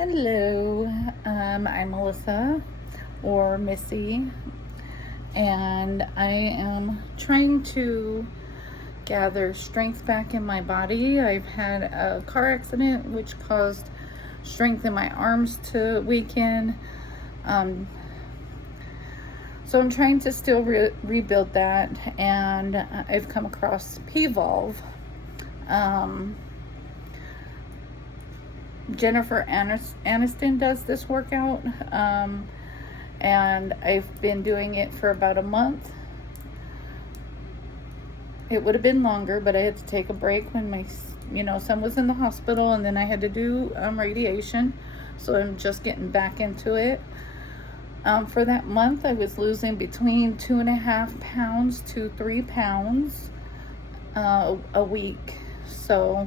Hello, I'm Melissa or Missy, and I am trying to gather strength back in my body. I've had a car accident which caused strength in my arms to weaken. So I'm trying to still rebuild that, and I've come across Pvolve. Jennifer Aniston does this workout, and I've been doing it for about a month. It would have been longer, but I had to take a break when my son was in the hospital, and then I had to do radiation, so I'm just getting back into it. For that month, I was losing between 2.5 pounds to 3 pounds a week. So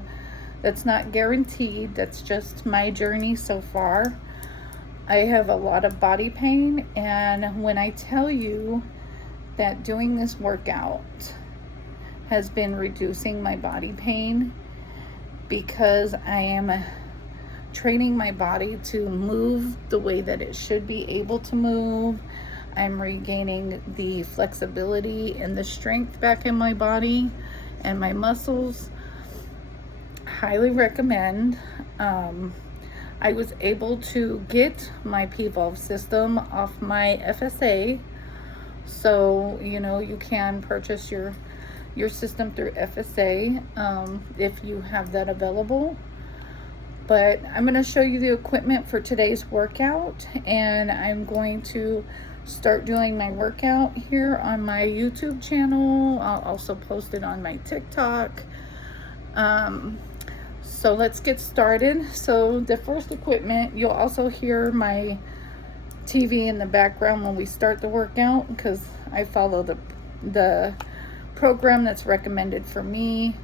that's not guaranteed. That's just my journey so far. I have a lot of body pain, and when I tell you that doing this workout has been reducing my body pain, because I am training my body to move the way that it should be able to move. I'm regaining the flexibility and the strength back in my body and my muscles. Highly recommend. I was able to get my Pvolve system off my FSA, so you can purchase your system through FSA if you have that available. But I'm going to show you the equipment for today's workout, and I'm going to start doing my workout here on my YouTube channel. I'll also post it on my TikTok. So let's get started. So the first equipment, you'll also hear my TV in the background when we start the workout, because I follow the program that's recommended for me,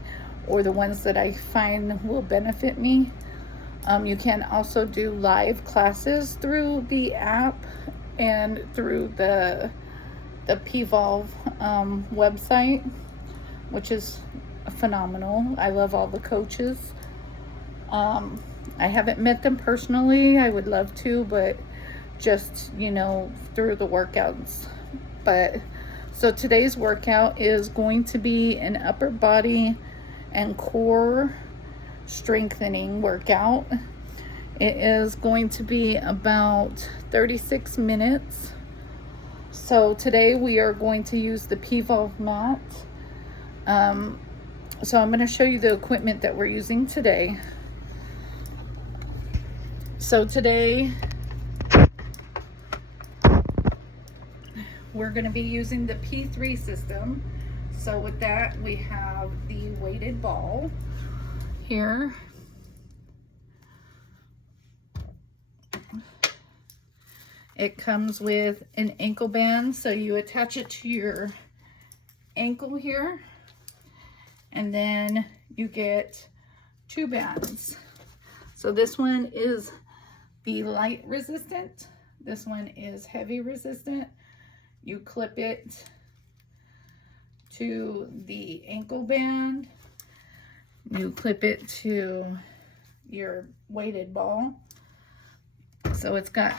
or the ones that I find will benefit me. You can also do live classes through the app and through the Pvolve website, which is phenomenal. I love all the coaches. I haven't met them personally. I would love to, but just through the workouts. But so today's workout is going to be an upper body and core strengthening workout. It is going to be about 36 minutes. So today we are going to use the Pvolve mat. So I'm going to show you the equipment that we're using today. So today we're going to be using the P3 system. So with that, we have the weighted ball here. It comes with an ankle band, so you attach it to your ankle here, and then you get 2 bands. So this one is the light resistant, this one is heavy resistant. You clip it to the ankle band, you clip it to your weighted ball. So it's got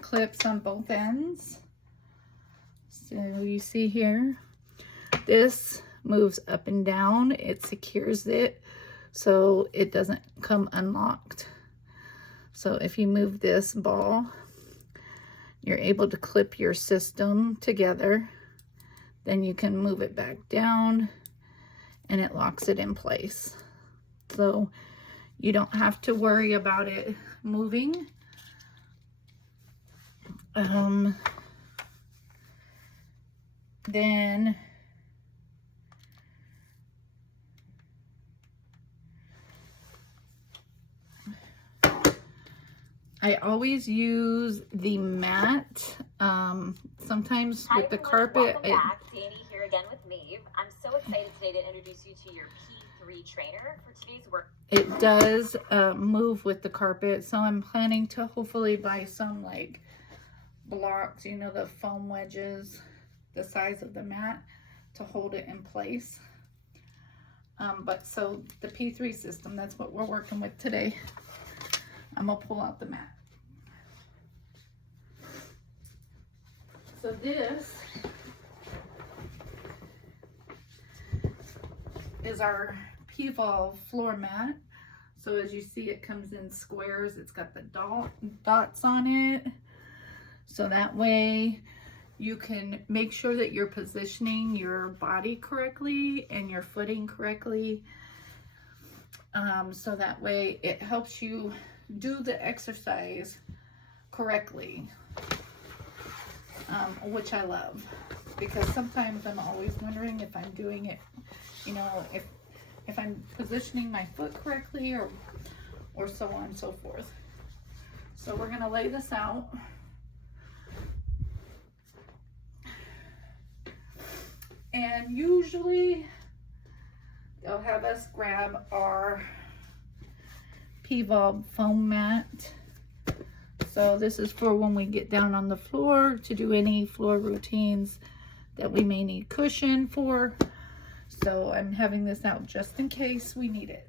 clips on both ends. So you see here, this moves up and down. It secures it so it doesn't come unlocked. So if you move this ball, you're able to clip your system together. Then you can move it back down and it locks it in place. So you don't have to worry about it moving. Then I always use the mat. Sometimes Hi, with the everyone. carpet. Welcome back. Danny here again with Maeve. I'm so excited today to introduce you to your P3 trainer for today's work. It does move with the carpet, so I'm planning to hopefully buy some like blocks, the foam wedges, the size of the mat, to hold it in place. But so the P3 system, that's what we're working with today. I'm gonna pull out the mat. So this is our Pvolve floor mat. So as you see, it comes in squares. It's got the dots on it. So that way you can make sure that you're positioning your body correctly and your footing correctly. So that way it helps you do the exercise correctly, which I love, because sometimes I'm always wondering if I'm doing it, you know, if I'm positioning my foot correctly, or so on and so forth. So we're gonna lay this out. And usually they'll have us grab our Pvolve foam mat. So this is for when we get down on the floor to do any floor routines that we may need cushion for. So I'm having this out just in case we need it.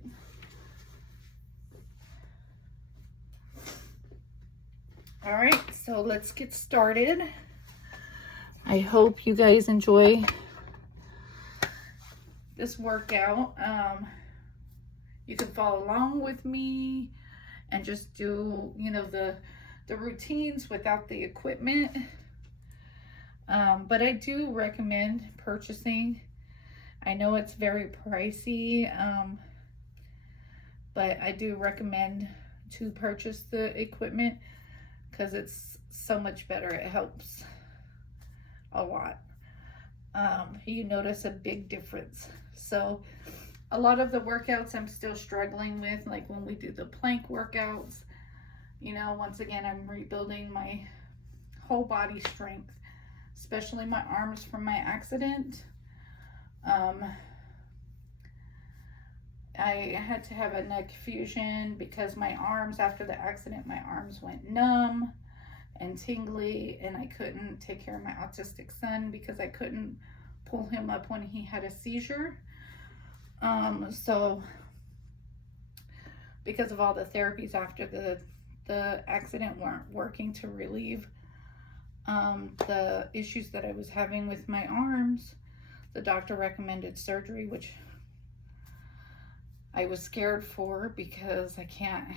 All right, so let's get started. I hope you guys enjoy this workout. You can follow along with me and just do, you know, the routines without the equipment. But I do recommend purchasing. I know it's very pricey, but I do recommend to purchase the equipment because it's so much better. It helps a lot. You notice a big difference. So a lot of the workouts I'm still struggling with, like when we do the plank workouts, you know, once again, I'm rebuilding my whole body strength, especially my arms from my accident. I had to have a neck fusion because my arms, after the accident, my arms went numb and tingly, and I couldn't take care of my autistic son because I couldn't pull him up when he had a seizure. So because of all the therapies after the accident weren't working to relieve the issues that I was having with my arms, the doctor recommended surgery, which I was scared for because I can't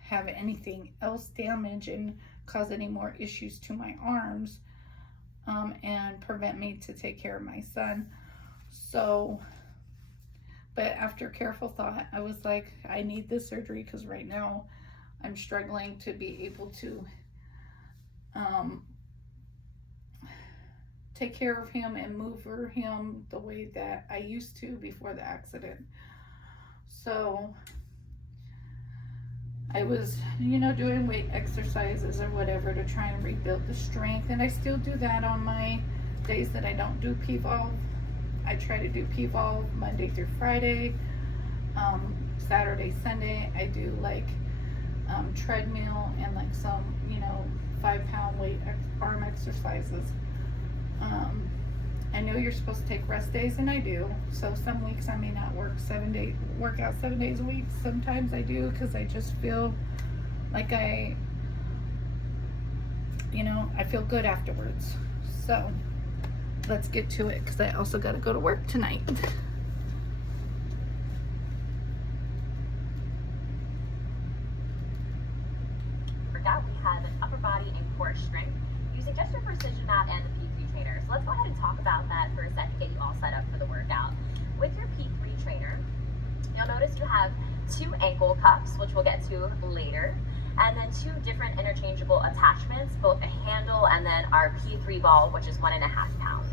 have anything else damage and cause any more issues to my arms, and prevent me to take care of my son. So, but after careful thought, I was like, I need this surgery because right now I'm struggling to be able to take care of him and move him the way that I used to before the accident. So I was, you know, doing weight exercises or whatever to try and rebuild the strength. And I still do that on my days that I don't do Pvolve. I try to do Pvolve Monday through Friday. Saturday, Sunday, I do like treadmill and like some, you know, 5-pound weight arm exercises. I know you're supposed to take rest days, and I do. So some weeks I may not work out 7 days a week. Sometimes I do because I just feel like I feel good afterwards. So let's get to it because I also got to go to work tonight. Workout, we have an upper body and core strength using just your precision mat and the P3 trainer. So let's go ahead and talk about that for a second, get you all set up for the workout. With your P3 trainer, you'll notice you have 2 ankle cups, which we'll get to later, and then 2 different interchangeable attachments, both a handle and then our P3 ball, which is 1.5 pounds.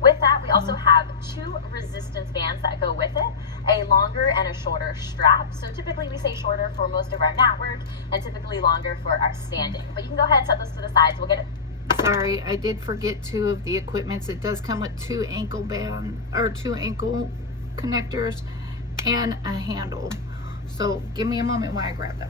With that, we also have 2 resistance bands that go with it, a longer and a shorter strap. So typically we say shorter for most of our mat work and typically longer for our standing. But you can go ahead and set those to the sides. We'll get it. Sorry, I did forget 2 of the equipments. It does come with 2 ankle connectors and a handle. So give me a moment while I grab those.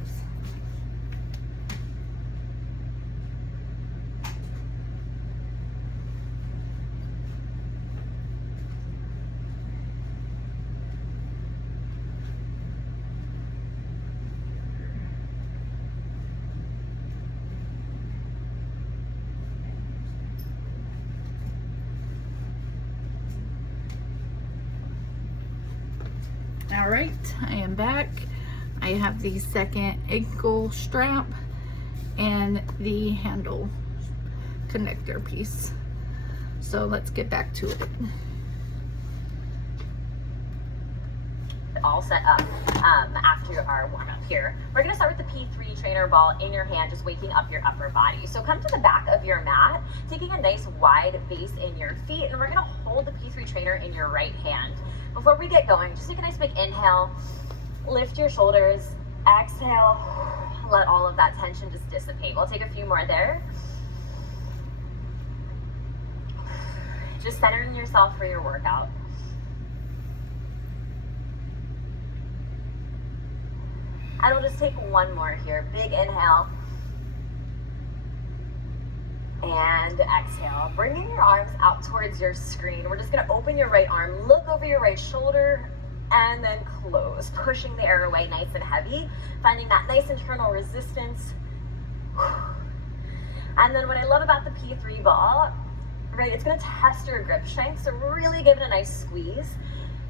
All right, I am back. I have the second ankle strap and the handle connector piece. So let's get back to it. All set up after our warm-up here. We're going to start with the P3 trainer ball in your hand, just waking up your upper body. So come to the back of your mat, taking a nice wide base in your feet, and we're going to hold the P3 trainer in your right hand. Before we get going, just take a nice big inhale, lift your shoulders, exhale, let all of that tension just dissipate. We'll take a few more there. Just centering yourself for your workout. And we'll just take one more here. Big inhale. And exhale. Bringing your arms out towards your screen. We're just going to open your right arm, look over your right shoulder, and then close. Pushing the air away nice and heavy. Finding that nice internal resistance. And then what I love about the P3 ball, right, it's going to test your grip strength. So really give it a nice squeeze.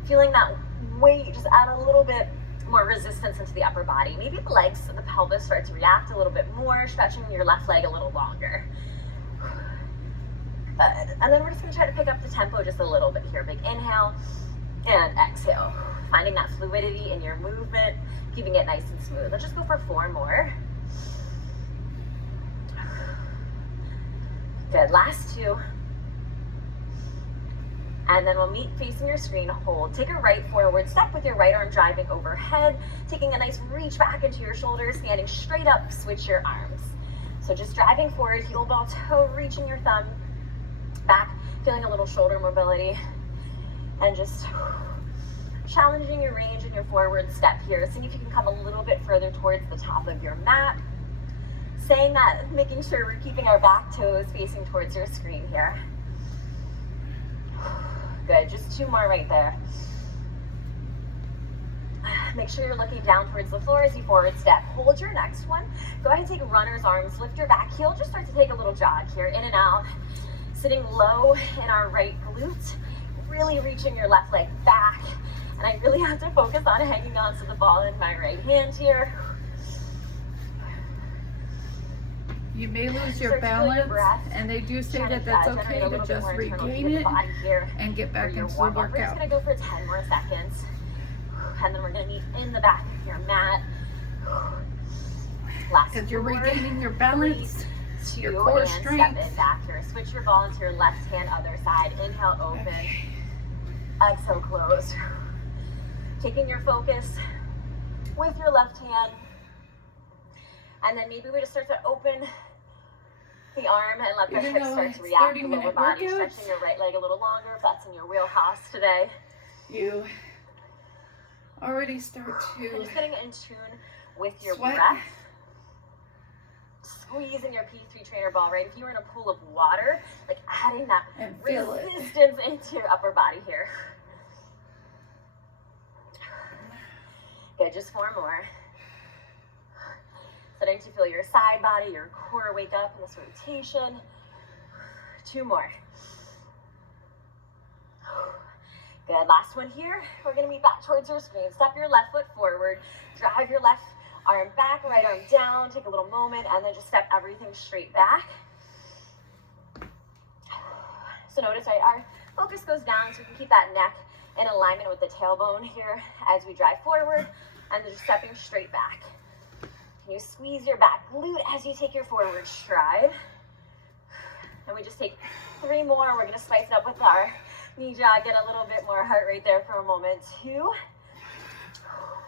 Feeling that weight, just add a little bit more resistance into the upper body. Maybe the legs and the pelvis start to react a little bit more, stretching your left leg a little longer. Good. And then we're just going to try to pick up the tempo just a little bit here. Big inhale and exhale. Finding that fluidity in your movement, keeping it nice and smooth. Let's just go for 4 more. Good. Last 2. And then we'll meet facing your screen, hold. Take a right forward step with your right arm driving overhead, taking a nice reach back into your shoulders, standing straight up, switch your arms. So just driving forward, heel ball toe, reaching your thumb back, feeling a little shoulder mobility, and just challenging your range in your forward step here. Seeing if you can come a little bit further towards the top of your mat. Saying that, making sure we're keeping our back toes facing towards your screen here. Good, just 2 more right there. Make sure you're looking down towards the floor as you forward step. Hold your next one. Go ahead and take runner's arms, lift your back heel, just start to take a little jog here, in and out. Sitting low in our right glute, really reaching your left leg back. And I really have to focus on hanging on to the ball in my right hand here. You may lose your balance, and they do say that that's okay to just regain it and get back into the workout. We're just going to go for 10 more seconds. And then we're going to meet in the back of your mat. Last 4, you're regaining your balance, 3, 2, your core and strength. step it back here. Switch your ball into your left hand, other side. Inhale, open. Okay. Exhale, close. Taking your focus with your left hand. And then maybe we just start to open the arm and let the hips start to react to the lower body. Stretching your right leg a little longer if that's in your wheelhouse today. You already start to and just getting in tune with your sweat. Breath. Squeezing your P3 trainer ball, right? If you were in a pool of water, like adding that resistance into your upper body here. Good, just 4 more. Starting to feel your side body, your core wake up in this rotation. 2 more. Good, last one here. We're gonna meet back towards your screen. Step your left foot forward, drive your left arm back, right arm down, take a little moment, and then just step everything straight back. So notice, right, our focus goes down so we can keep that neck in alignment with the tailbone here as we drive forward, and then just stepping straight back. Can you squeeze your back glute as you take your forward stride? And we just take 3 more. We're gonna spice it up with our knee jog, get a little bit more heart rate there for a moment. 2,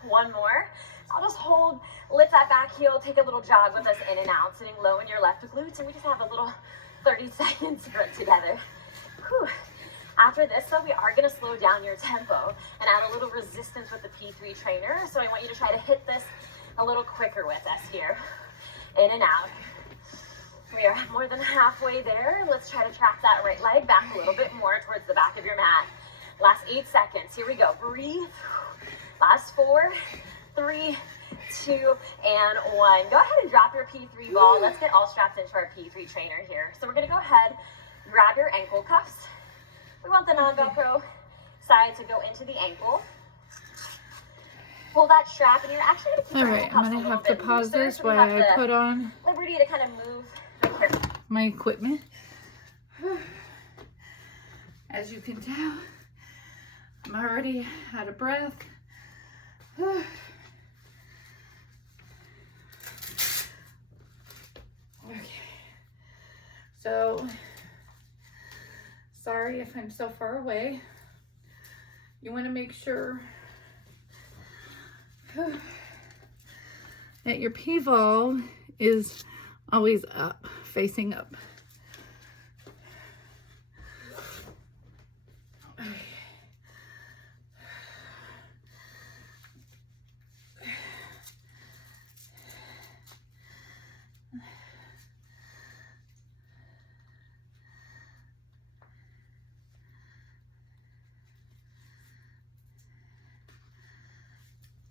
1 more. I'll just hold, lift that back heel, take a little jog with us in and out, sitting low in your left glutes, and we just have a little 30-second sprint together. Whew. After this, though, we are going to slow down your tempo and add a little resistance with the P3 trainer. So I want you to try to hit this a little quicker with us here. In and out. We are more than halfway there. Let's try to track that right leg back a little bit more towards the back of your mat. Last 8 seconds. Here we go. Breathe. Last 4, 3, 2, and 1. Go ahead and drop your P3 ball. Let's get all strapped into our P3 trainer here. So we're going to go ahead, grab your ankle cuffs. We want the non-Velcro side to go into the ankle. pull that strap, and you're actually going to keep All your right, ankle I'm cuffs a gonna little have to bit pause looser, this so we while have I the put on liberty to kind of move right here. my equipment. As you can tell, I'm already out of breath. Okay, so sorry if I'm so far away. You want to make sure that your Pvolve is always up, facing up.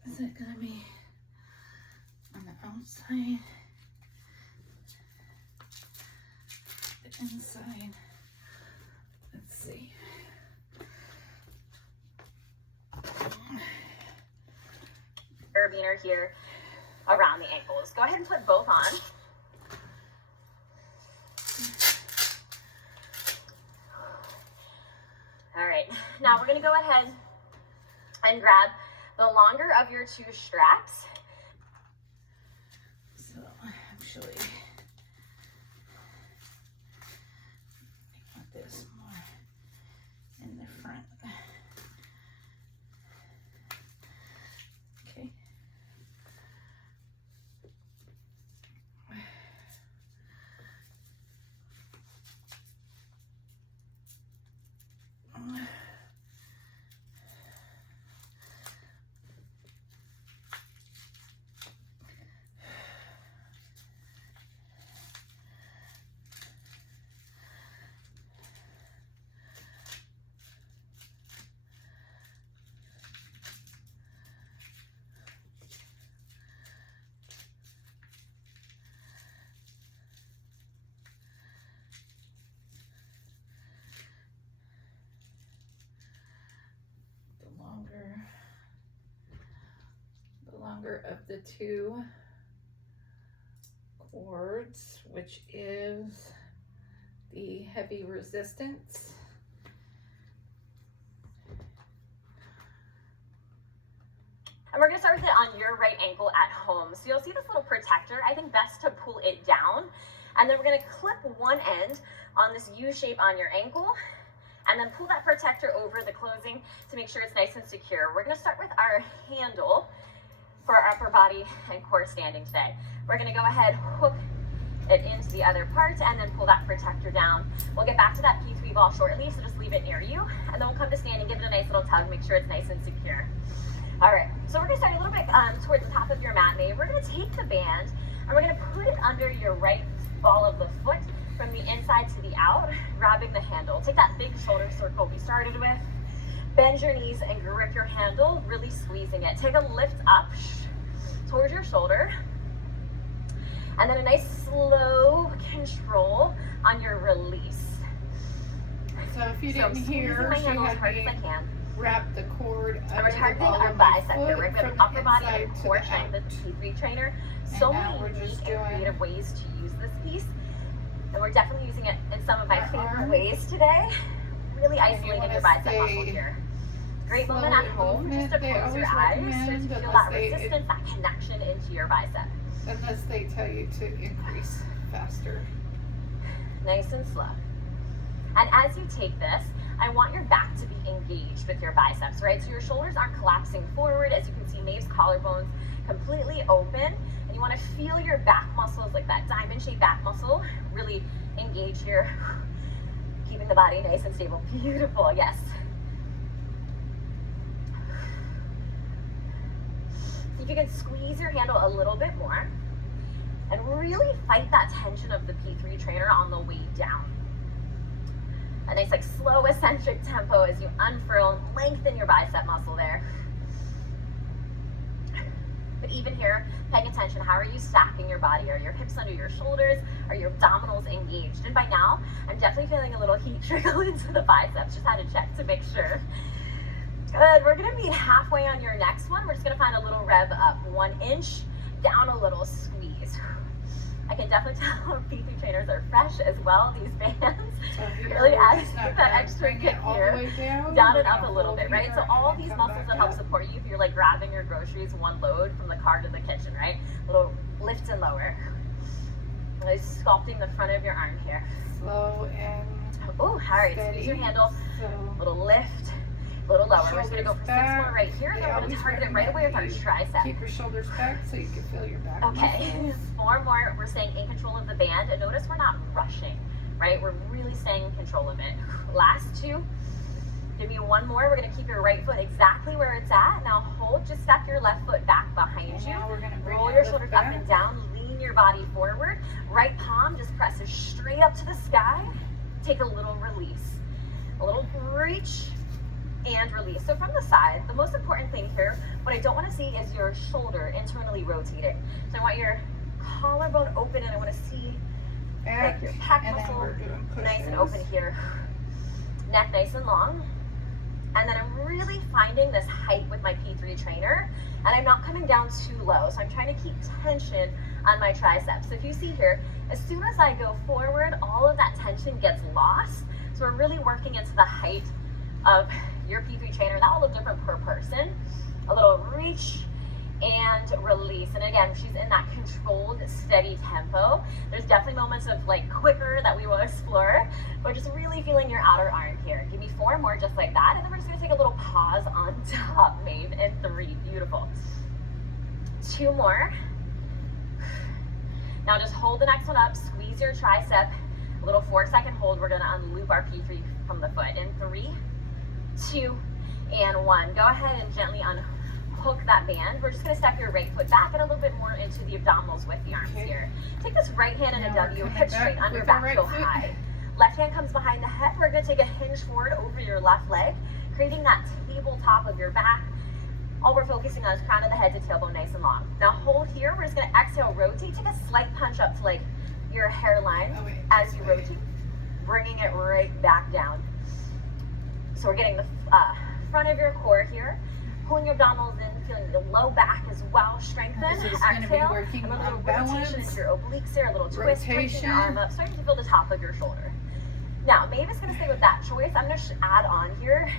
Is it gonna be on the outside, the inside? Let's see. Carabiner here around the ankles. Go ahead and put both on. All right, now we're gonna go ahead and grab the longer of your two straps. So actually, I want this more in the front. Okay. The longer of the two cords, which is the heavy resistance. And we're gonna start with it on your right ankle at home. So you'll see this little protector. I think best to pull it down. And then we're gonna clip one end on this U shape on your ankle, and then pull that protector over the closing to make sure it's nice and secure. We're gonna start with our handle for our upper body and core standing today. We're gonna go ahead, hook it into the other part, and then pull that protector down. We'll get back to that P3 ball shortly, so just leave it near you. And then we'll come to standing, give it a nice little tug, make sure it's nice and secure. All right, so we're gonna start a little bit towards the top of your mat, Maeve. We're gonna take the band, and we're gonna put it under your right ball of the foot from the inside to the out, grabbing the handle. Take that big shoulder circle we started with. Bend your knees and grip your handle, really squeezing it. Take a lift up towards your shoulder. And then a nice slow control on your release. So if you didn't hear, my she handle as had hard me as I can. wrap the cord And under we're the targeting ball our of my bicep here. foot We're going from to upper the body inside and to core the strength out. with P3 trainer. So now many we're unique just and doing creative ways to use this piece. And we're definitely using it in some of my our favorite arm. ways today. Really And you isolating wanna your bicep muscle stay here. Great slow moment at in home just to movement. They close your always eyes, so recommend to feel unless that they- resistance, that connection into your bicep. Unless they tell you to increase faster. Nice and slow. And as you take this, I want your back to be engaged with your biceps, right? So your shoulders aren't collapsing forward. As you can see, Maeve's collarbones completely open. And you want to feel your back muscles, like that diamond-shaped back muscle, really engage here. Keeping the body nice and stable. Beautiful, yes. See if you can squeeze your handle a little bit more and really fight that tension of the P3 trainer on the way down. A nice like slow eccentric tempo as you unfurl and lengthen your bicep muscle there. But even here, paying attention, how are you stacking your body? Are your hips under your shoulders? Are your abdominals engaged? And by now, I'm definitely feeling a little heat trickle into the biceps. Just had to check to make sure. Good, we're gonna meet halfway on your next one. We're just gonna find a little rev up, 1 inch, down a little, squeeze. I can definitely tell P3 trainers are fresh as well, these bands. So here, Really we're add just not that gonna extra bring kick it all the here, way down. down We're and up gonna a little hold bit, right? here So all and then these come muscles back that help up. support you if you're like grabbing your groceries one load from the car to the kitchen, right? Little lift and lower. Really sculpting the front of your arm here. Slow and Oh, all right, steady. squeeze your handle, So little lift, a little lower. We're just gonna go for 6 back. more right here, and They then we're gonna always target it right away with our recommend tricep. keep your shoulders back so you can feel your back Okay, muscles. 4 more. We're staying in control of the band, and notice we're not rushing, right? We're really staying in control of it. Last 2. Give me 1 more. We're gonna keep your right foot exactly where it's at. Now hold, just step your left foot back behind And you. now we're gonna bring Roll that your lift shoulders back. up and down, lean your body forward. Right palm just presses straight up to the sky. Take a little release. A little reach and release. So from the side, the most important thing here, what I don't want to see is your shoulder internally rotating. So I want your collarbone open, and I want to see Back, like your pec and then muscle we're doing pushes. nice and open here. Neck nice and long. And then I'm really finding this height with my P3 trainer, and I'm not coming down too low. So I'm trying to keep tension on my triceps. So if you see here, as soon as I go forward, all of that tension gets lost. So we're really working into the height of your P3 trainer. That will look different per person. A little reach and release. And again, she's in that controlled, steady tempo. There's definitely moments of like quicker that we will explore, but just really feeling your outer arm here. Give me 4 more just like that. And then we're just gonna take a little pause on top, Maeve, and 3, beautiful. 2 more. Now just hold the next one up, squeeze your tricep, a little 4-second hold. We're gonna unloop our P3 from the foot in 3, 2, and 1. Go ahead and gently unhook that band. We're just gonna step your right foot back and a little bit more into the abdominals with the arms here. Take this right hand in a Now we're W, coming hip back straight, under with back, our right go foot. high. Left hand comes behind the head. We're gonna take a hinge forward over your left leg, creating that tabletop of your back. All we're focusing on is crown of the head to tailbone nice and long. Now hold here. We're just gonna exhale, rotate, take a slight punch up to like your hairline Oh, wait, as you this way. rotate, bringing it right back down. So we're getting the front of your core here, pulling your abdominals in, feeling the low back as well, strengthen, This is gonna be exhale, working and a little on rotation balance, into your obliques here, a little twist, pushing rotation. your arm up, starting to feel the top of your shoulder. Now, Maeve is gonna stay with that choice. I'm gonna add on here.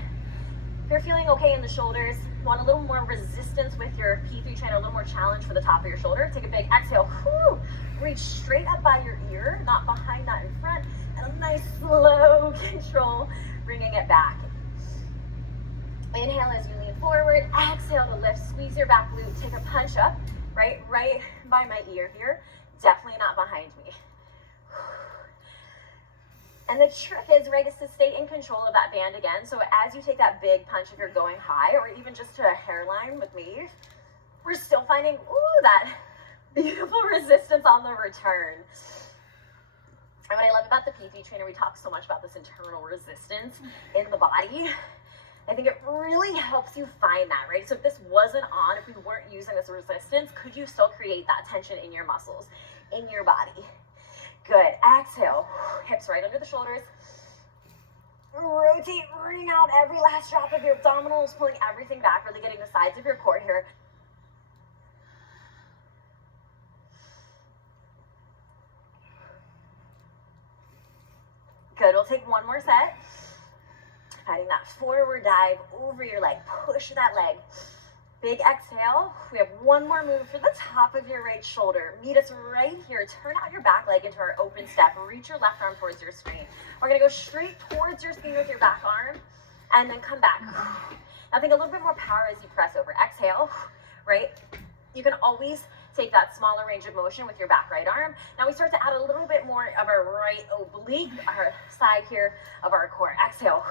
If you're feeling okay in the shoulders, want a little more resistance with your P3 trainer, a little more challenge for the top of your shoulder, take a big exhale, whoo, reach straight up by your ear, not behind, not in front, and a nice slow control, bringing it back. Inhale as you lean forward, exhale to lift, squeeze your back glute, take a punch up, right by my ear here, definitely not behind me. And the trick is, right, is to stay in control of that band again. So as you take that big punch, if you're going high, or even just to a hairline with me, we're still finding, ooh, that beautiful resistance on the return. And what I love about the P3 trainer, we talk so much about this internal resistance in the body. I think it really helps you find that, right? So if this wasn't on, if we weren't using this resistance, could you still create that tension in your muscles, in your body? Good. Exhale. Hips right under the shoulders. Rotate, bring out every last drop of your abdominals, pulling everything back, really getting the sides of your core here. Good. We'll take 1 more set. Finding that forward dive over your leg. Push that leg. Big exhale. We have 1 more move for the top of your right shoulder. Meet us right here. Turn out your back leg into our open step. Reach your left arm towards your screen. We're going to go straight towards your screen with your back arm and then come back. Now think a little bit more power as you press over. Exhale, right? You can always take that smaller range of motion with your back right arm. Now we start to add a little bit more of our right oblique, our side here of our core. Exhale.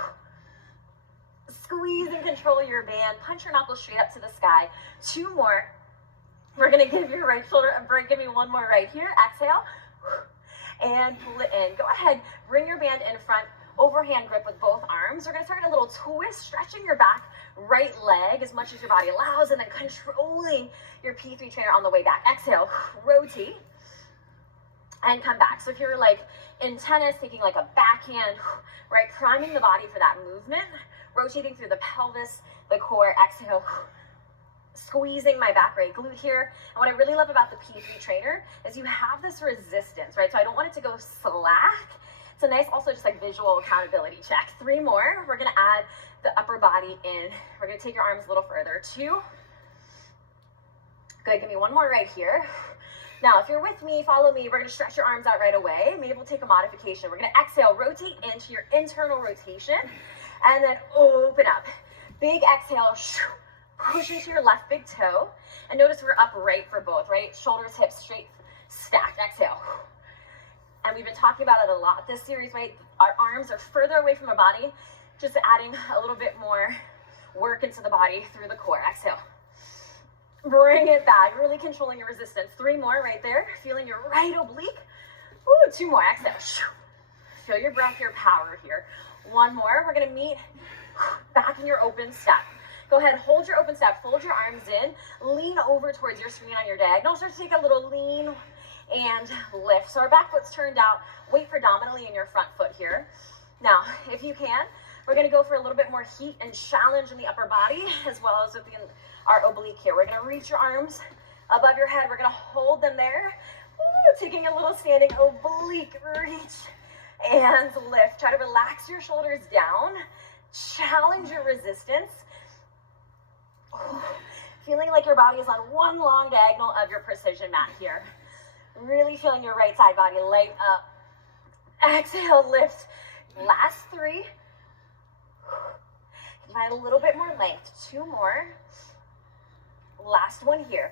Squeeze and control your band. Punch your knuckles straight up to the sky. 2 more. We're going to give your right shoulder a break. Give me 1 more right here. Exhale. And pull it in. Go ahead. Bring your band in front. Overhand grip with both arms. We're going to start a little twist, stretching your back right leg as much as your body allows, and then controlling your P3 trainer on the way back. Exhale. Rotate. and come back. So if you're like in tennis, taking like a backhand, right, priming the body for that movement, rotating through the pelvis, the core, exhale, squeezing my back right glute here. And what I really love about the P3 trainer is you have this resistance, right? So I don't want it to go slack. It's a nice also just like visual accountability check. 3 more. We're gonna add the upper body in. We're gonna take your arms a little further. 2. Good, give me 1 more right here. Now, if you're with me, follow me. We're gonna stretch your arms out right away. Maybe we'll take a modification. We're gonna exhale, rotate into your internal rotation, and then open up. Big exhale, push into your left big toe. And notice we're upright for both, right? Shoulders, hips straight, stacked, exhale. And we've been talking about it a lot this series, right? Our arms are further away from our body, just adding a little bit more work into the body through the core. Exhale. Bring it back, really controlling your resistance. 3 more right there, feeling your right oblique. Ooh, 2 more, exhale. Feel your breath, your power here. 1 more, we're gonna meet back in your open step. Go ahead, hold your open step, fold your arms in, lean over towards your screen on your diagonal. Start to take a little lean and lift. So our back foot's turned out, weight predominantly in your front foot here. Now, if you can, we're gonna go for a little bit more heat and challenge in the upper body, as well as with our oblique here. We're gonna reach your arms above your head. We're gonna hold them there. Ooh, taking a little standing oblique reach and lift. Try to relax your shoulders down. Challenge your resistance. Ooh, feeling like your body is on one long diagonal of your precision mat here. Really feeling your right side body light up. Exhale, lift. Last 3. Find a little bit more length. 2 more. Last one here.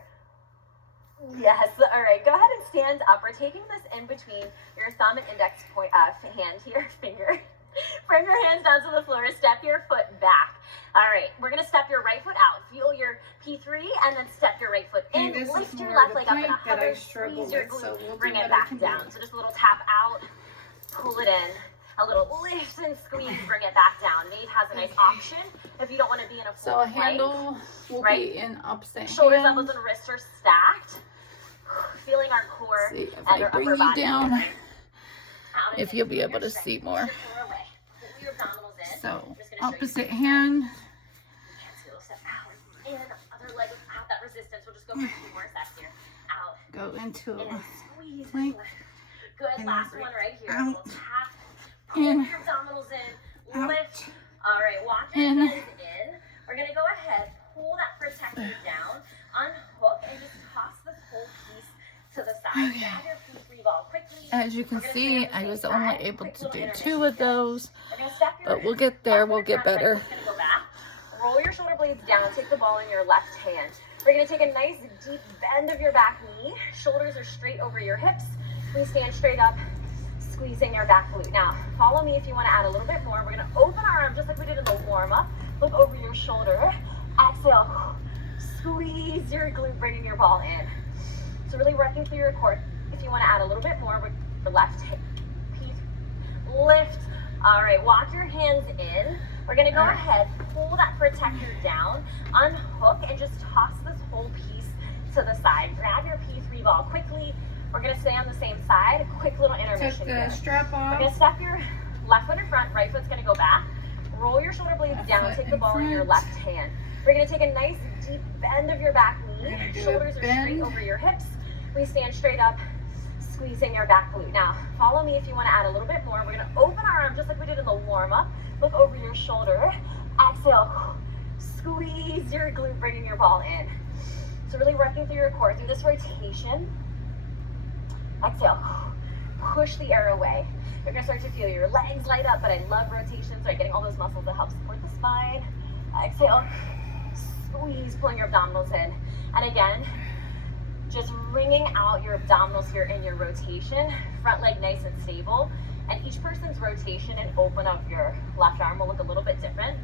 Yes, all right, go ahead and stand up. We're taking this in between your thumb and index point hand here, finger. Bring your hands down to the floor, step your foot back. All right, we're gonna step your right foot out. Feel your P3 and then step your right foot in. Lift your left leg up in a hover, squeeze your glute, bring it back down. So just a little tap out, pull it in. A little lift and squeeze, bring it back down. Nate has a nice option if you don't want to be in a full So a handle will be in opposite Shoulders, hand. elbows, and wrists are stacked. Feeling our core See if and I our bring upper you body. down, if you'll be able to see more. So opposite hand. In, other leg without that resistance. We'll just go for 2 more sets here. Out. Go into In, squeeze. plank. Good. Last one right here. Out. We'll tap. Pull In. your abdominals in. Out. Lift. All right. Walk your In. hands in. We're going to go ahead, pull that protector down, unhook, and just toss this whole piece to the side. Okay. Grab your P3 ball quickly. As you can see, I was only able to do 2 of those, We're going to step your but we'll get there. We'll get front better. leg foot's gonna go back. Roll your shoulder blades down. Take the ball in your left hand. We're going to take a nice deep bend of your back knee. Shoulders are straight over your hips. We stand straight up, squeezing your back glute. Now, follow me if you want to add a little bit more. We're going to open our arm just like we did in the warm-up. Look over your shoulder. Exhale. Squeeze your glute, bringing your ball in. So really working through your core. If you want to add a little bit more with your left hip. Lift. All right, walk your hands in. We're going to go ahead, pull that protector down, unhook, and just toss this whole piece to the side. Grab your P3 ball quickly. We're going to stay on the same side. Quick little intermission here. Strap off. We're going to step your left foot in front, right foot's going to go back. Roll your shoulder blades down, take the ball in your left hand. We're going to take a nice deep bend of your back knee. Shoulders are straight over your hips. We stand straight up, squeezing your back glute. Now, follow me if you want to add a little bit more. We're going to open our arm just like we did in the warm-up. Look over your shoulder. Exhale. Squeeze your glute, bringing your ball in. So really working through your core, through this rotation. Exhale. Push the air away. You're going to start to feel your legs light up, but I love rotations, right? Getting all those muscles that help support the spine. Exhale. Squeeze, pulling your abdominals in. And again, just wringing out your abdominals here in your rotation. Front leg nice and stable. And each person's rotation and open of your left arm will look a little bit different.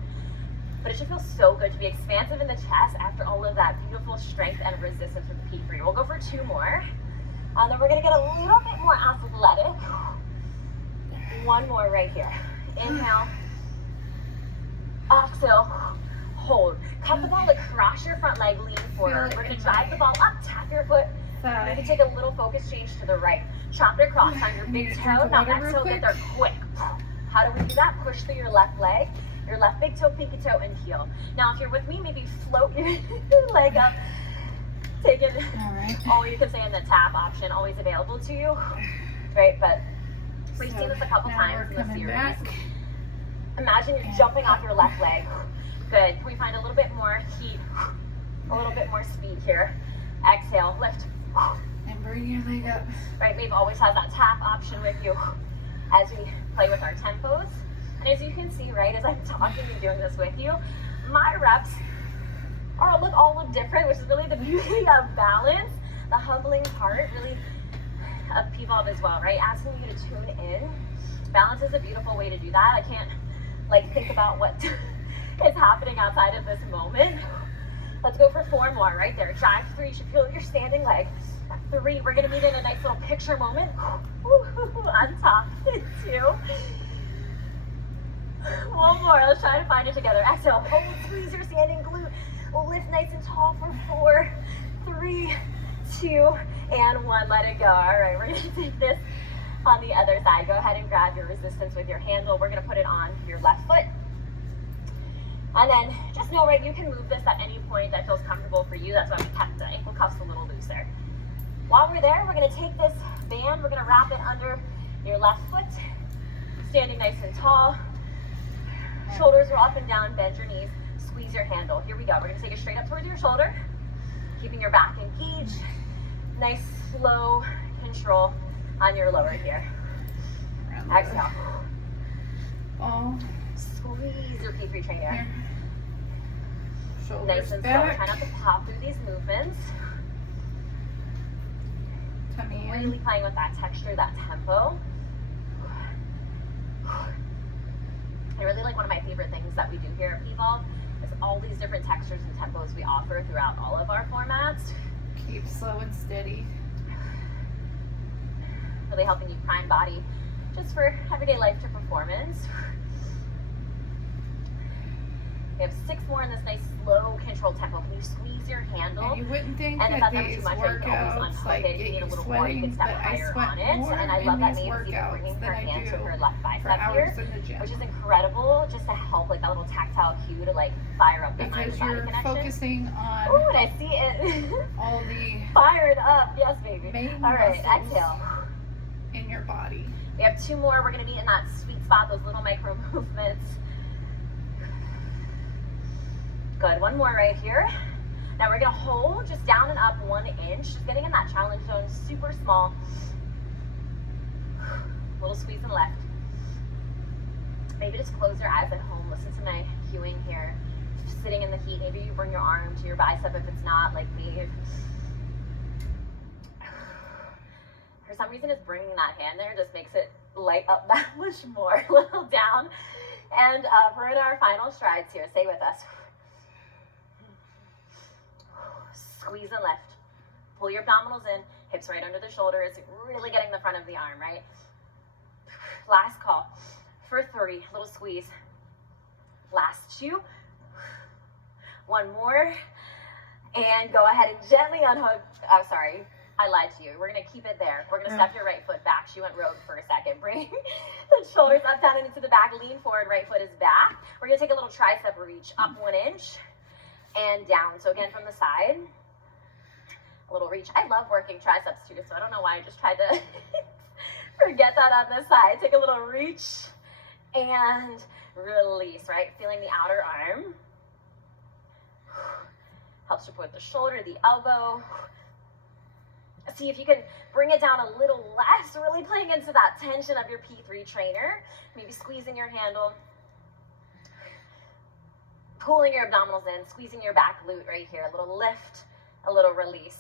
But it should feel so good to be expansive in the chest after all of that beautiful strength and resistance with the P3. We'll go for 2 more. And then we're going to get a little bit more athletic. 1 more right here. Inhale. Exhale. Hold. Cut the ball across your front leg, lean forward. We're going to drive the ball up, tap your foot, thigh. Maybe take a little focus change to the right. Chop it across on your big toe. Now exhale, get there quick. How do we do that? Push through your left leg, your left big toe, pinky toe, and heel. Now, if you're with me, maybe float your leg up. Take it. All right. Or you can say in the tap option, always available to you. Right, but we've seen this a couple times in the series. Back. Imagine you're jumping off your left leg. Good. Can we find a little bit more heat, a little bit more speed here? Exhale, lift. And bring your leg up. Right, Maeve always has that tap option with you as we play with our tempos. And as you can see, right, as I'm talking and doing this with you, my reps all look different, which is really the beauty of balance, the humbling part, really, of Pvolve as well, right? Asking you to tune in. Balance is a beautiful way to do that. I can't, think about what is happening outside of this moment. Let's go for 4 more, right there. Drive 3, you should feel your standing leg. 3, we're gonna meet in a nice little picture moment. On top, 2. 1 more, let's try to find it together. Exhale, hold, squeeze your standing glute. Lift nice and tall for 4, 3, 2, and 1. Let it go. All right, we're gonna take this on the other side. Go ahead and grab your resistance with your handle. We're gonna put it on your left foot. And then just know, right, you can move this at any point that feels comfortable for you. That's why we kept the ankle cuffs a little looser. While we're there, we're gonna take this band, we're gonna wrap it under your left foot, standing nice and tall. Shoulders are up and down, bend your knees, squeeze your handle. Here we go. We're gonna take it straight up towards your shoulder, keeping your back engaged. Nice, slow control on your lower here. Exhale. All. Squeeze your P3 trainer. Shoulders Nice and slow. back. Try not to pop through these movements. Tummy in. Really playing with that texture, that tempo. I really like one of my favorite things that we do here at Pvolve is all these different textures and tempos we offer throughout all of our formats. Keep slow and steady. Really helping you prime body just for everyday life to performance. We have 6 more in this nice slow controlled tempo. Can you squeeze your handle? And you wouldn't think And if that that's ever these too much, I can always workouts unhook like it. If you get need a you little more, you can sweating, step but I higher sweat on it. more And I in love that these Maeve is even bringing workouts her than I hand to do her left for bicep hours here, in the gym. which is incredible, just to help that little tactile cue to fire up the mind Because body you're connection. focusing on Ooh, and I see it. all the Fired up, yes, baby. main All right, muscles exhale. in your body. We have 2 more. We're gonna be in that sweet spot, those little micro movements. Good, 1 more right here. Now we're gonna hold just down and up 1 inch, just getting in that challenge zone, super small. Little squeeze and lift. Maybe just close your eyes at home, listen to my cueing here. Just sitting in the heat, maybe you bring your arm to your bicep if it's not like me. For some reason, it's bringing that hand there just makes it light up that much more. A little down and up. We're in our final strides here. Stay with us. Squeeze and lift. Pull your abdominals in, hips right under the shoulders, really getting the front of the arm, right? Last call for 3, little squeeze. Last 2. 1 more. And go ahead and gently unhook. Oh, sorry, I lied to you. We're gonna keep it there. We're gonna step your right foot back. She went rogue for a second. Bring the shoulders up, down, and into the back. Lean forward, right foot is back. We're gonna take a little tricep reach, up 1 inch and down. So again, from the side. A little reach. I love working triceps too, so I don't know why I just tried to forget that on this side. Take a little reach and release, right? Feeling the outer arm. Helps support the shoulder, the elbow. See if you can bring it down a little less, really playing into that tension of your P3 trainer. Maybe squeezing your handle. Pulling your abdominals in, squeezing your back glute right here. A little lift. A little release.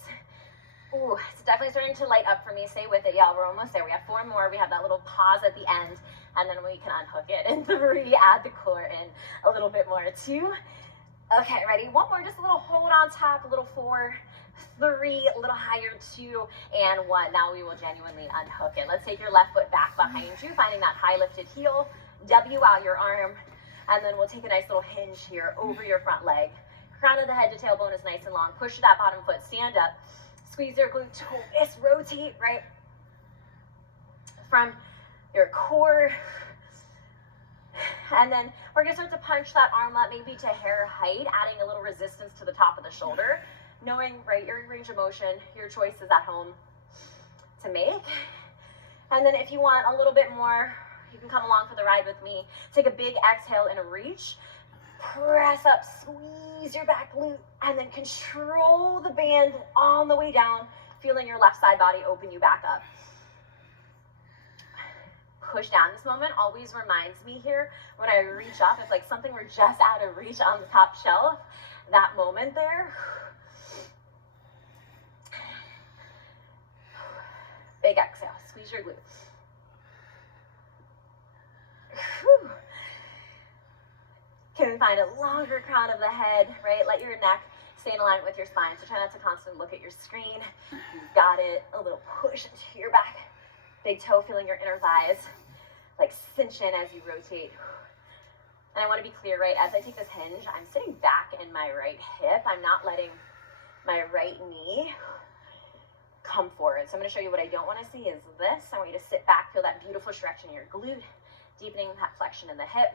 Ooh, it's definitely starting to light up for me. Stay with it, y'all. We're almost there. We have 4 more. We have that little pause at the end, and then we can unhook it. And 3, add the core in a little bit more. 2. Okay, ready? 1 more. Just a little hold on top. A little 4, 3, a little higher. 2, and 1. Now we will genuinely unhook it. Let's take your left foot back behind you, finding that high lifted heel. W out your arm, and then we'll take a nice little hinge here over your front leg. Crown of the head to tailbone is nice and long. Push that bottom foot, stand up, Squeeze your glute, twist, rotate, right? From your core. And then we're gonna start to punch that armlet maybe to hair height, adding a little resistance to the top of the shoulder. Knowing, right, your range of motion, your choice is at home to make. And then if you want a little bit more, you can come along for the ride with me. Take a big exhale and a reach. Press up, squeeze your back glute, and then control the band on the way down, feeling your left side body open you back up. Push down. This moment always reminds me here when I reach up, if like something were just out of reach on the top shelf, that moment there. Big exhale, squeeze your glutes. Whew. Can we find a longer crown of the head, right? Let your neck stay in alignment with your spine. So try not to constantly look at your screen. You've got it. A little push into your back. Big toe feeling your inner thighs, like cinch in as you rotate. And I want to be clear, right? As I take this hinge, I'm sitting back in my right hip. I'm not letting my right knee come forward. So I'm going to show you what I don't want to see is this. I want you to sit back, feel that beautiful stretch in your glute, deepening that flexion in the hip.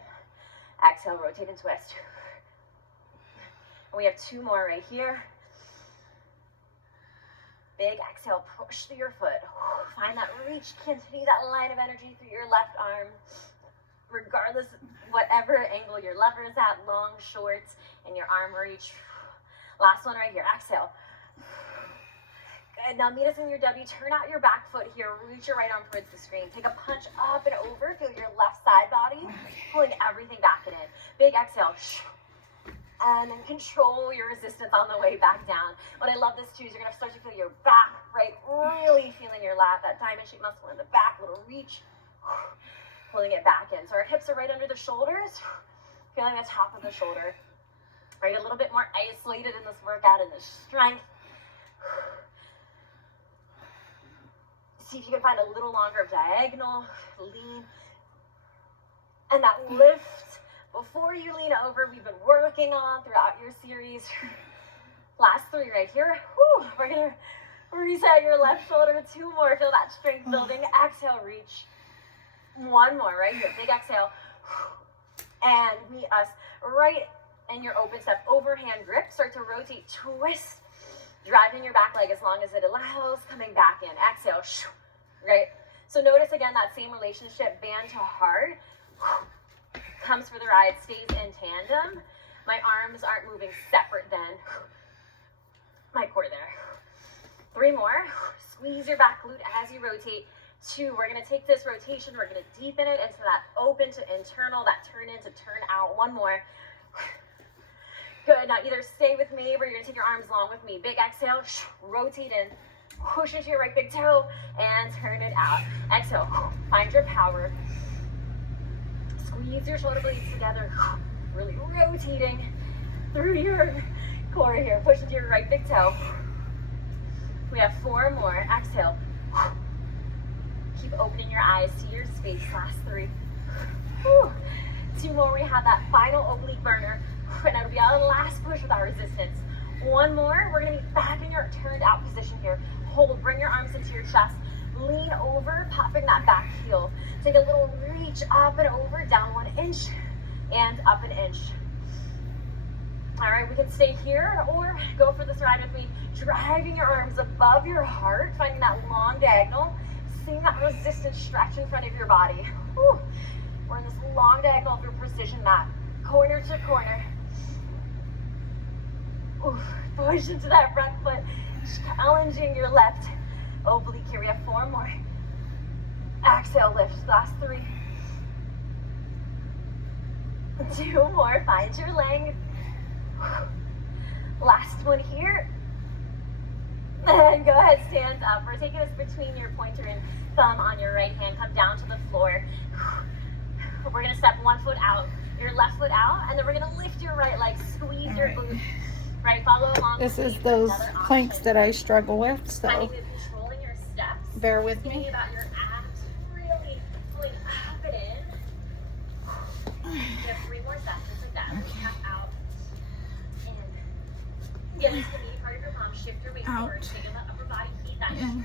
Exhale, rotate and twist. And we have two more right here. Big exhale, push through your foot. Find that reach, continue that line of energy through your left arm. Regardless, whatever angle your lever is at, long, short, and your arm reach. Last one right here, exhale. Good, now meet us in your W. Turn out your back foot here, reach your right arm towards the screen. Take a punch up and over, feel your left side body, pulling everything back and in. Big exhale. And then control your resistance on the way back down. What I love this too is you're gonna start to feel your back, right? Really feeling your lat, that diamond shaped muscle in the back, little reach, pulling it back in. So our hips are right under the shoulders, feeling the top of the shoulder. Right, a little bit more isolated in this workout and the strength. See if you can find a little longer diagonal, lean. And that lift before you lean over, we've been working on throughout your series. Last three right here. Whew, we're gonna reset your left shoulder. Two more, feel that strength building. Exhale, reach. One more right here, big exhale. And meet us right in your open step, overhand grip. Start to rotate, twist, driving your back leg as long as it allows, coming back in. Exhale, right? So notice again that same relationship, band to heart. Comes for the ride, stays in tandem. My arms aren't moving separate then. My core there. Three more. Squeeze your back glute as you rotate. Two, we're gonna take this rotation, we're gonna deepen it into that open to internal, that turn in to turn out. One more. Good, now either stay with me or you're gonna take your arms long with me. Big exhale, rotate in, push into your right big toe and turn it out. Exhale, find your power. Squeeze your shoulder blades together, really rotating through your core here. Push into your right big toe. We have four more. Exhale. Keep opening your eyes to your space. Last three. Two more. We have that final oblique burner. And it'll be our last push with our resistance. One more. We're going to be back in your turned out position here. Hold. Bring your arms into your chest. Lean over, popping that back heel. Take a little reach up and over, down 1 inch, and up an inch. All right, we can stay here or go for this ride with me. Driving your arms above your heart, finding that long diagonal, seeing that resistance stretch in front of your body. Whew. We're in this long diagonal through precision mat, corner to corner. Ooh, push into that front foot, challenging your left oblique here. We have four more. Exhale, lift. Last three. Two more. Find your length. Last one here. And go ahead, stand up. We're taking this between your pointer and thumb on your right hand. Come down to the floor. We're going to step one foot out, your left foot out, and then we're going to lift your right leg. Squeeze your glute. Right, follow along. This is those planks that I struggle with, so Controlling your steps. Bear with me. Thinking about your abs, really pulling up and in. You have three more steps, just like that. Okay. Tap out. And get into the knee part of your palm. Shift your weight forward. Take in that upper Nice. in,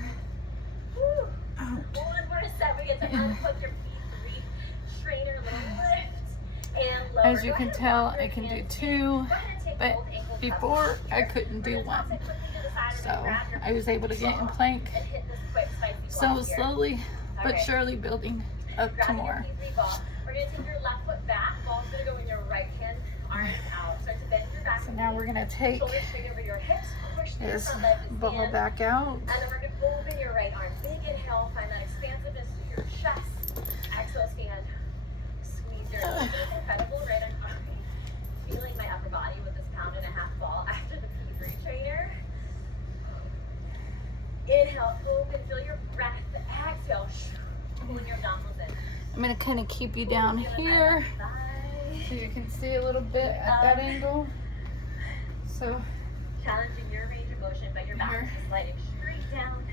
Woo. out, One more set. We get to in. unhook your P3 trainer, little lift, and lower. As you can tell, I can do 2, but before I couldn't do 1. So I was able to get in plank. So slowly but surely building up to more. We're going to take your left foot back. Ball's going to go in your right hand, arms out. Start to bend your back. So now we're going to take shoulders straight over your hips. Push through your this front leg to ball stand. back out. And then we're going to open your right arm. Big inhale. Find that expansiveness through your chest. Exhale, stand. Squeeze your legs. It's incredible, right? I'm feeling my upper body with this 1.5-pound ball after the P3 trainer. Inhale, open, feel your breath. Exhale, pull your abdominals in. I'm going to kind of keep you down here so you can see a little bit at that angle. So challenging your range of motion, but your back is sliding straight down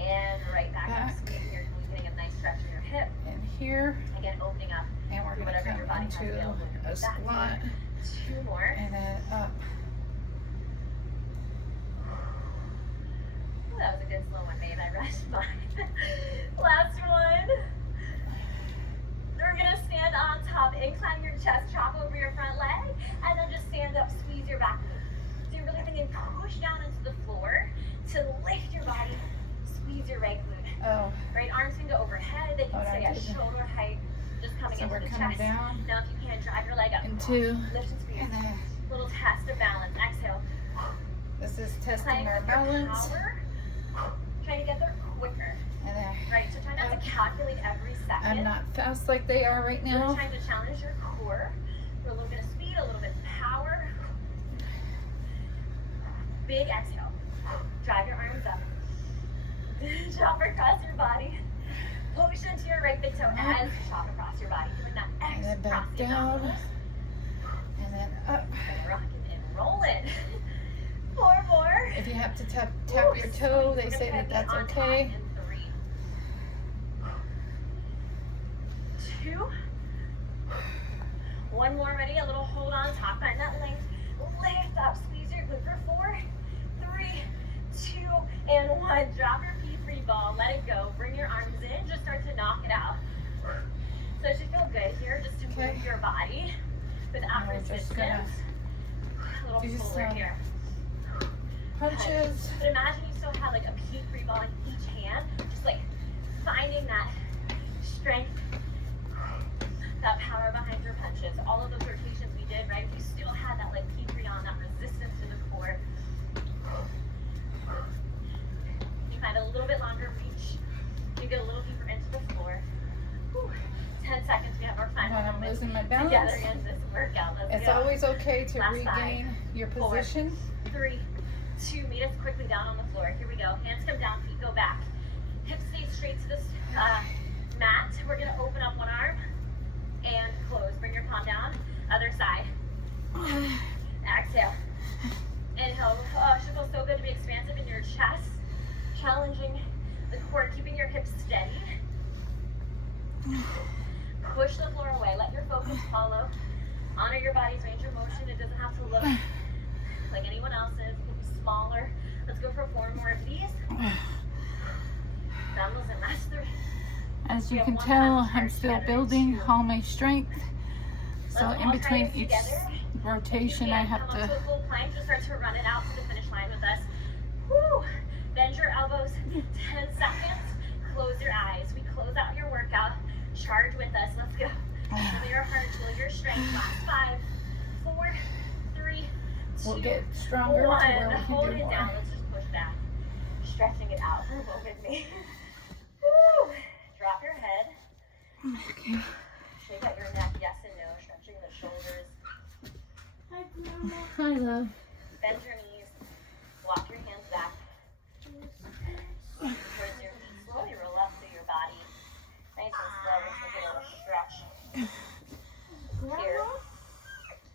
and right back up. So you're getting a nice stretch in your hip. And here. Again, opening up. And we're going to come into a squat. 2 more. And then up. Ooh, that was a good slow one, babe. I rushed mine. Last one. We're going to stand on top, incline your chest, chop over your front leg, and then just stand up, squeeze your back knee. So you're really thinking push down into the floor to lift your body, squeeze your right glute. Oh. Right arms can go overhead, they can stay at shoulder height, just coming into the chest. Down. Now if you can, drive your leg up. Into. Lift and squeeze. And then. Little test of balance. Exhale. This is testing our balance. Power. Trying to get there quicker. And then. Right, so try not to calculate every second. I'm not fast like they are right now. Really trying to challenge your core for a little bit of speed, a little bit of power. Big exhale. Drive your arms up. Chop across your body. Push into your right big toe as you chop across your body. Doing that X And then back across the down. abdominals. And then up. And rock it and roll it. 4 more. If you have to tap your toe, they say that that's okay. 3, 2. 1 more, ready? A little hold on top, find that length. Lift up, squeeze your glute for 4, 3, 2, and 1. Drop your P3 ball, let it go. Bring your arms in, just start to knock it out. So it should feel good here, just to move your body without resistance. A little fuller here. Punches. But imagine you still have like a P3 ball in each hand, just like finding that strength, that power behind your punches. All of those rotations we did, right? If you still had that like P3 on, that resistance to the core, you find a little bit longer reach. You get a little deeper into the floor. Whew. 10 seconds, we have our final I'm moment losing my balance. together in this workout. It's always okay to regain your position. 4, 3, 2, meet us quickly down on the floor. Here we go. Hands come down, feet go back. Hips stay straight to this mat. We're going to open up one arm and close. Bring your palm down. Other side. Exhale. Inhale. Oh, it should feel so good to be expansive in your chest. Challenging the core, keeping your hips steady. Push the floor away. Let your focus follow. Honor your body's range of motion. It doesn't have to look like anyone else's. It can be smaller. Let's go for 4 more of these. That was in last 3. As you can tell, I'm still building all my strength. So in between each rotation, I have to. Come up to a full plank. Just start to run it out to the finish line with us. Woo! Bend your elbows. 10 seconds. Close your eyes. We close out your workout. Charge with us. Let's go. Feel your heart. Feel your strength. Last 5, 4, 3, 2, we'll get stronger 1. to where we can Hold do it more. down. Let's just push back. Stretching it out for a moment with me. Woo! Drop your head. Okay. Shake out your neck, yes and no. Stretching the shoulders. Hi, love. Bend your knees. Walk your hands back. Towards your feet. Slowly roll up through your body. Nice and slow. We're just gonna get a little stretch. Here.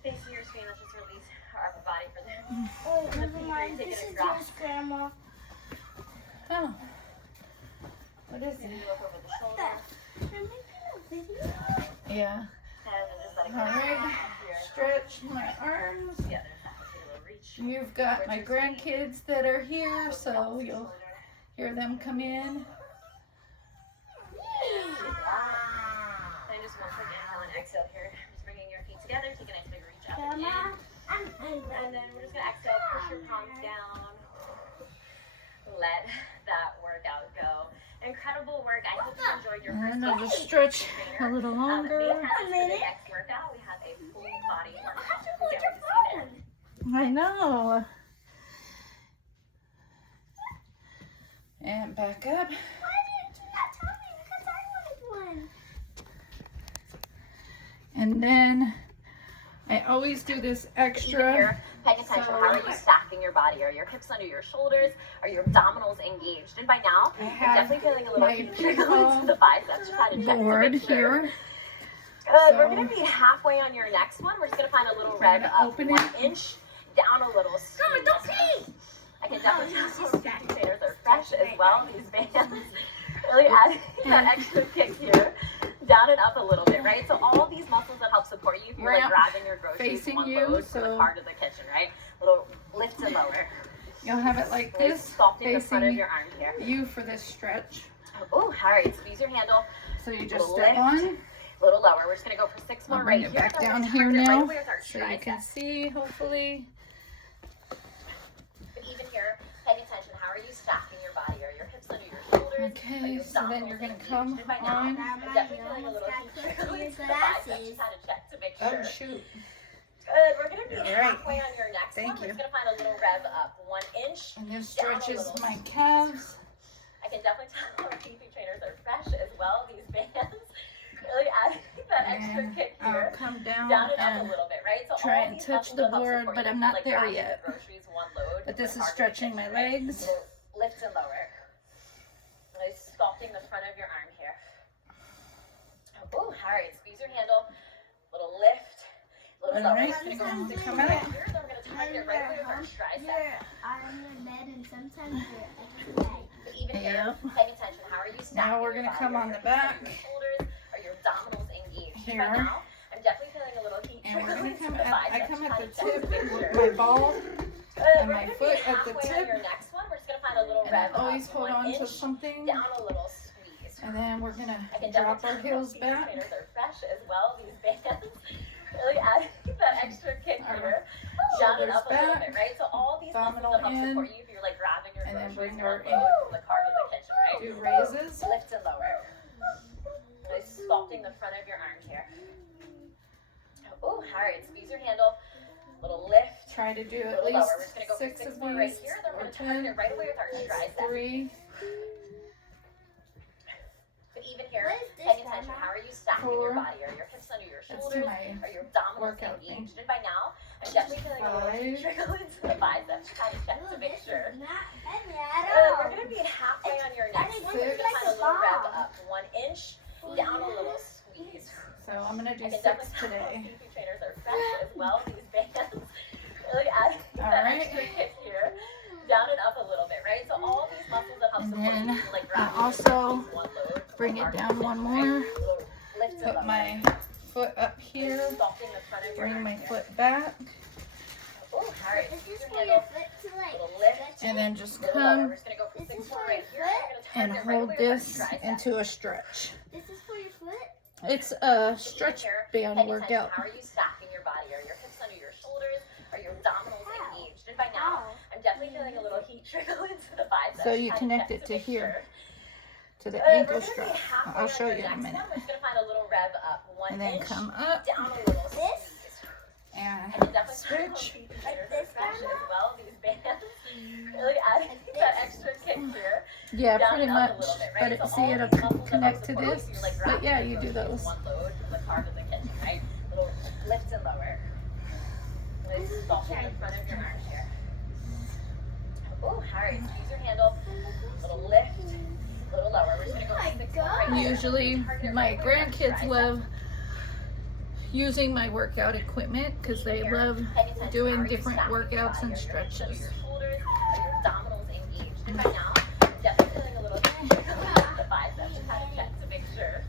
Facing your screen, let's just release our upper body for this. Oh, never mind. This is yours, Grandma. Oh. What is Maybe it? look over the shoulder. I'm making a video. Yeah. And then just let it go. Alright. Stretch my arms. The other side. Take a little reach. You've got my grandkids that are here, so you'll Hear them come in. And just one quick inhale and exhale here. Just bringing your feet together. Take a nice big reach up and in. And then we're just going to exhale. Push your palms down. Let that workout go. Incredible work. I hope you enjoyed your first And I'll just trainer. stretch a little longer. For the next workout, we have a full body workout. We can't wait to see there. I know. And back up. Why didn't you not tell me? Because I wanted one. And then I always do this extra. Here, paying attention. So- How are you stacking your body? Are your hips under your shoulders? Are your abdominals engaged? And by now, I I'm have definitely feeling a little my heat trickling to the biceps. Just had to check to board make sure. here. Good. We're So- going to be halfway on your next one. We're just going to find a little rev gonna up open 1 it. inch, down a little. Mama, don't pee. I can definitely tell those potatoes are fresh as well. These bands really adding that extra kick here, down and up a little bit, right? So all these muscles that help support you if you're like Ramp grabbing your groceries facing one you, load from the so- car to the kitchen, right? Little lift and lower. You'll have it like Really this, sculpting the front of facing your arm here. you for this stretch. Oh, all right. Squeeze your handle. So you just Little step lift. on. A little lower. We're just gonna go for 6 more I'll right bring it here. back Then we're down gonna here target right now, away with our so you can tricep. see, hopefully. But even here, paying attention. How are you stacking your body? Are your hips under your shoulders? Are Okay, your so then abdominals you're gonna engaged? come And by now, on. I'm definitely feeling a little heat trickling to the biceps. Just had to check to make Oh, sure. shoot. Good. We're gonna be All right. halfway on your next Thank one. We're you. just gonna find a little rev up 1 inch. And this Down a stretches little. my calves. I can definitely tell our PT trainers are fresh as well. These bands really adding that extra And kick I'll here. come down Down and up a and little bit, right? So try all and these touch muscles the that help board, support but you, I'm not like there grabbing yet. the groceries, one load, But this the is car to the stretching kitchen, my right? legs. Little lift and lower. Really sculpting the front of your arm here. Oh, all right. Squeeze your handle. Little lift. Little All lower. right. We're gonna go Come right out. here. Then we're gonna target right away with our tricep. You're on your bed and sometimes you're exercising. But even here, Yeah. paying attention. How are you stacking Now we're your gonna body? come Are on your the hips under back. your shoulders? Are your abdominals engaged? Here. By now, I'm definitely feeling a little heat And we're trickling gonna to come the at, I biceps. come Just at had the to check tip to make with sure. my ball. Good. and We're my gonna foot be at the halfway tip. on your next one. We're just gonna find a little And rev I always up hold 1 on to inch, something. down a little squeeze. And then we're gonna I can drop our definitely heels tell these back. trainers are fresh as well. These bands really adding that extra kick Our here. Down and shoulders up a little back, bit, right? So all these muscles abdominal that help in, support you if you're like grabbing your and then groceries, bring one her load from the car to the kitchen, right? Do raises. Lift and lower. Really sculpting the front of your arm here. Oh, all right. Squeeze your handle. Little lift. Try to do A at little least lower. We're just gonna go for 6 6 of more right these here. Then we're or gonna target 10. it right away with our tricep. 3, But even here, What is this, paying attention. Grandma? How are you stacking 4. your body? Are your hips under your Let's do shoulders? my Are your abdominals workout engaged? And by now, I'm definitely feeling a little 5. trickle into the biceps. Trying to check to make sure. Not heavy at We're all. gonna be halfway on your next one. We're It's gonna like find a a little rev ball. up 1 inch, down a little squeeze. So I'm gonna do I can 6 definitely tell today. PT trainers are fresh as well. These bands really adding All that right. extra kick here, down and up a little bit, right? So all these muscles that help And support then you, like I grabbing your also groceries, one load from bring the it car to down the one kitchen, more. right? Little lift and Put lower. my foot up here. Sculpting the front of your Bring arm my here. foot back. Oh, all right. This Squeeze is your for your handle. foot to like Little lift. stretch And it. then just Little lower. We're come just gonna go for This 6 is more for right your here. foot? We're gonna and target right hold away with our this tricep. into a stretch. This is for your foot? It's a stretch Here, band paying workout. attention. How are you stacking your body? Are your hips under your shoulders? Are your abdominals engaged? And by now, I'm definitely feeling a little heat trickle into the biceps. So you Trying connect check it to make here, sure. to the We're ankle gonna be strap. halfway I'll on show your you in a next minute. one. We're just gonna find a little rev up 1 And then inch, come up down a little This? squeeze. and I can definitely tell switch. PT trainers this, are fresh Grandma? as well. These bands really adding that extra kick here. Yeah, Down pretty and up a much. little bit, right? But it, So see, all it'll these muscles that connect help to support this. you, like But grabbing yeah, your you do groceries, those. one load from the car to the kitchen, right? Little lift and lower. Really sculpting the front of your arm here. Oh, all right. Squeeze your handle. Little lift, little lower. We're just gonna go for 6 more right here. Usually Target my right away with our grandkids tricep. love using my workout equipment because they love doing different workouts and stretches. Your shoulders, are your abdominals engaged? And by now, I'm definitely feeling a little the biceps. Just had to check to make sure.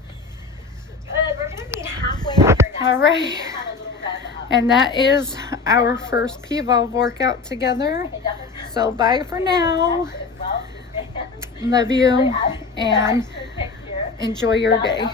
Good. We're gonna be halfway on your next. All right. one. Kind of a little rev up. And that is our first Pvolve workout together. Okay, definitely So bye for now. as well. These bands Love you and enjoy your day.